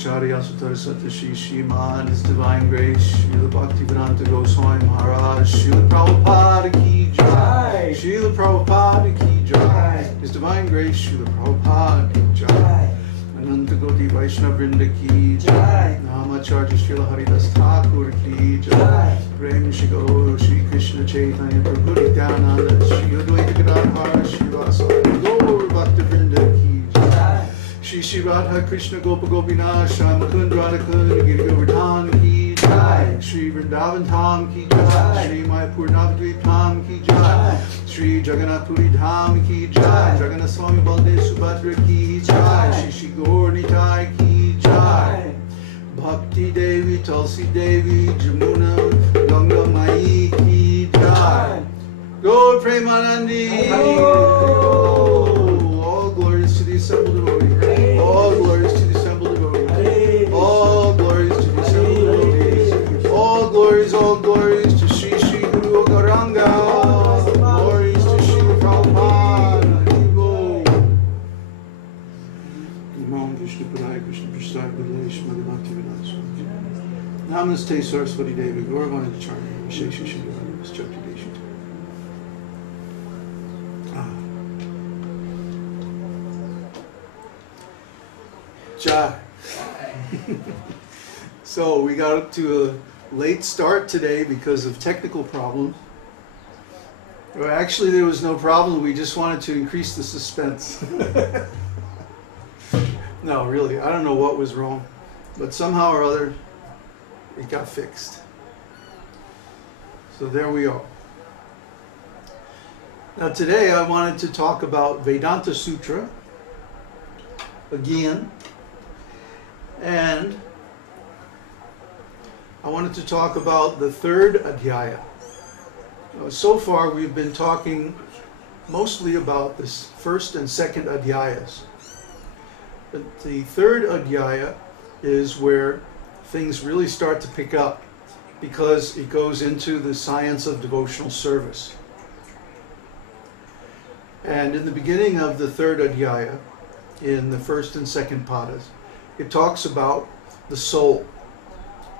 Acharya Sutta Satashi Shriman, His Divine Grace, Srila Bhaktivedanta Goswami Maharaj, Srila Prabhupada Ki Jai, Srila Prabhupada Ki Jai, His Divine Grace, Srila Prabhupada Ki Jai, Ananta Goti Vaishnava Vrinda Ki Jai, Namacharya Srila Haridas Thakur Ki Jai, Prem Shri Gaur Shri Krishna Chaitanya Prabhu Nityananda, Shri Advaita Gadadhar Srivasadi Gaur Bhakta Vrinda Ki Jai, Shri Shri Radha Krishna Gopa Gopinath Shamakund Radhakund Giri Govardhan Ki Jai, Shri Vrindavan Dham Ki Jai, Shri Mayapur Navadvip Dham Ki Jai, Shri Jagannath Puri Dham Ki Jai, Jagannath Swami Baldev Subhadra Ki Jai, Shri Shri Gaur Nitai Ki Jai, Bhakti Devi Tulsi Devi Jamuna Ganga Mai Ki Jai, Gaur Premanandi, all glories Namaste Saraswati Devi Gauravani Charya Vishesha Shivani Vischakti Deshita. Jai. So we got up to a late start today because of technical problems. Well, actually, there was no problem. We just wanted to increase the suspense. No, really, I don't know what was wrong, but somehow or other, it got fixed. So there we are. Now today I wanted to talk about Vedanta Sutra again, and I wanted to talk about the third Adhyaya. So far we've been talking mostly about this first and second Adhyayas. But the third Adhyaya is where things really start to pick up because it goes into the science of devotional service. And in the beginning of the third Adhyaya, in the first and second padas, it talks about the soul,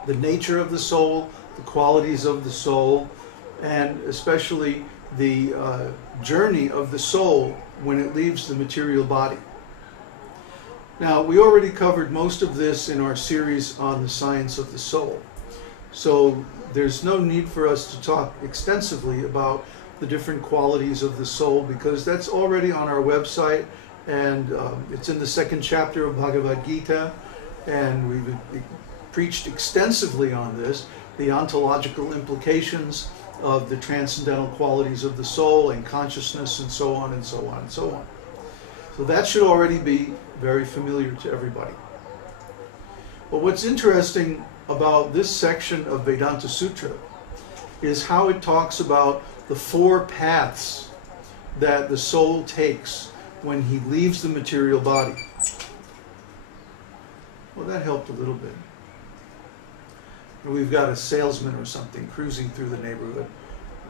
the nature of the soul, the qualities of the soul, and especially the journey of the soul when it leaves the material body. Now, we already covered most of this in our series on the science of the soul. So there's no need for us to talk extensively about the different qualities of the soul because that's already on our website, and it's in the second chapter of Bhagavad Gita, and we've preached extensively on this, the ontological implications of the transcendental qualities of the soul and consciousness and so on and so on and so on. So that should already be very familiar to everybody. But what's interesting about this section of Vedanta Sutra is how it talks about the four paths that the soul takes when he leaves the material body. Well, that helped a little bit. We've got a salesman or something cruising through the neighborhood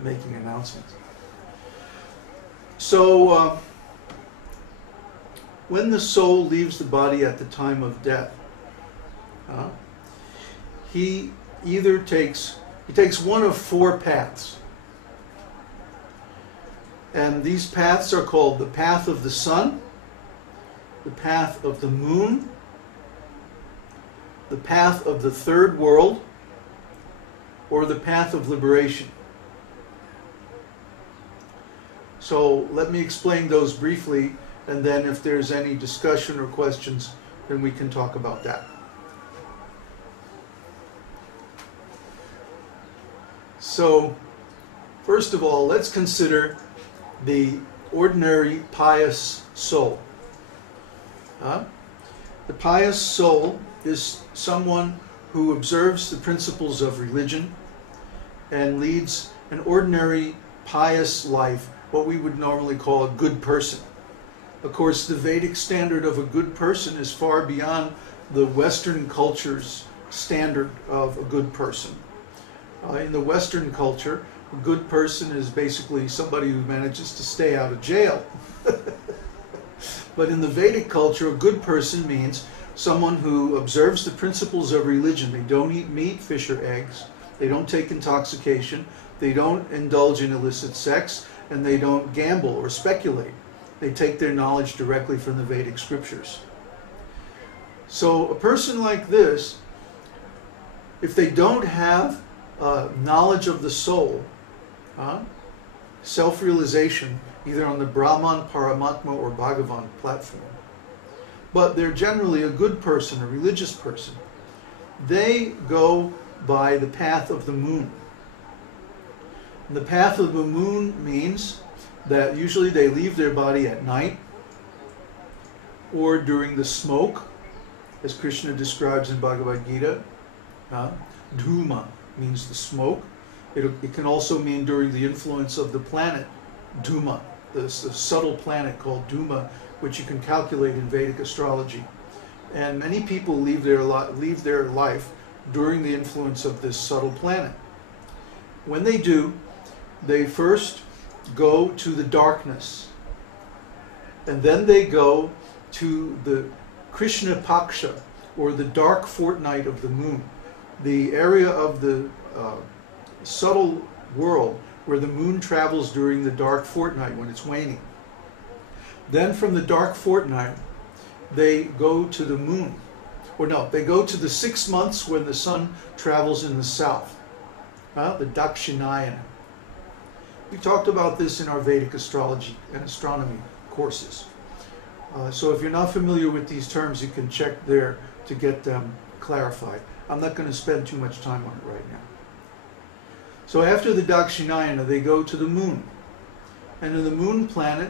making announcements. So, when the soul leaves the body at the time of death, he takes one of four paths. And these paths are called the path of the sun, the path of the moon, the path of the third world, or the path of liberation. So let me explain those briefly, and then if there's any discussion or questions, then we can talk about that. So, first of all, let's consider the ordinary pious soul. The pious soul is someone who observes the principles of religion and leads an ordinary pious life, what we would normally call a good person. Of course, the Vedic standard of a good person is far beyond the Western culture's standard of a good person. In the Western culture, a good person is basically somebody who manages to stay out of jail. But in the Vedic culture, a good person means someone who observes the principles of religion. They don't eat meat, fish, or eggs. They don't take intoxication. They don't indulge in illicit sex. And they don't gamble or speculate. They take their knowledge directly from the Vedic scriptures. So a person like this, if they don't have knowledge of the soul, self-realization, either on the Brahman, Paramatma, or Bhagavan platform, but they're generally a good person, a religious person, they go by the path of the moon. And the path of the moon means that usually they leave their body at night or during the smoke, as Krishna describes in Bhagavad Gita. Dhuma means the smoke. It can also mean during the influence of the planet, Dhuma, the subtle planet called Dhuma, which you can calculate in Vedic astrology. And many people leave their life during the influence of this subtle planet. When they do, they first go to the darkness, and then they go to the Krishna Paksha, or the dark fortnight of the moon, the area of the subtle world where the moon travels during the dark fortnight when it's waning. Then from the dark fortnight, they go to the moon. Or no, they go to the 6 months when the sun travels in the south, the Dakshinayana. We talked about this in our Vedic astrology and astronomy courses. So if you're not familiar with these terms, you can check there to get them clarified. I'm not going to spend too much time on it right now. So after the Dakshinayana, they go to the moon. And in the moon planet,